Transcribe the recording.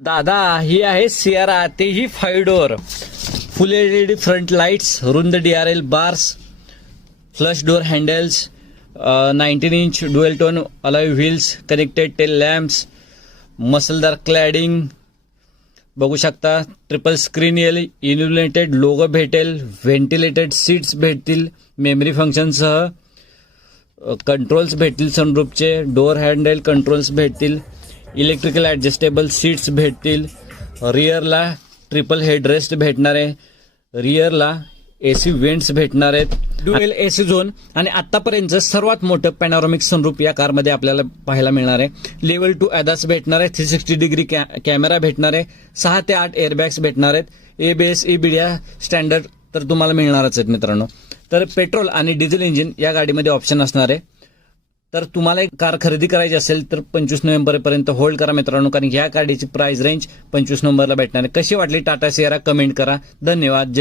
दादा ही आहे सियारा, तेही 5 door, full LED front lights, रुंद DRL bars, flush door handles, 19 inch dual tone alloy wheels, connected tail lamps, मसलदार cladding बघू शकता. ट्रिपल स्क्रीन येईल, इल्युमिनेटेड लोगो भेटेल, व्हेंटिलेटेड सीट्स भेटतील मेमरी फंक्शनसह, कंट्रोल्स भेटतील सनरूफचे, डोअर हँडल कंट्रोल्स भेटतील, इलेक्ट्रिकल ॲडजस्टेबल सीट्स भेटतील, रिअरला ट्रिपल हेडरेस्ट भेटणार आहे, रिअरला AC वेंट्स भेटणार आहेत, ड्युएल AC झोन आणि आतापर्यंत सर्वात मोठं पॅनोरामिक सनरूफ या कारमध्ये आपल्याला पाहायला मिळणार आहे. लेवल 2 ADAS भेटणार आहे, 360 डिग्री कॅमेरा भेटणार आहे, 6 ते 8 एअरबॅग्स भेटणार आहेत, ABS EBD स्टँडर्ड तर तुम्हाला मिळणारच आहेत मित्रांनो. तर पेट्रोल आणि डिझेल इंजिन या गाडीमध्ये ऑप्शन असणार आहे. तर तुम्हाला एक कार खरेदी करायची असेल तर 25 नोव्हेंबरपर्यंत होल्ड करा मित्रांनो, कारण ह्या गाडीची प्राइस रेंज 25 नोव्हेंबरला भेटणार आहे. कशी वाटली टाटा सियारा कमेंट करा. धन्यवाद.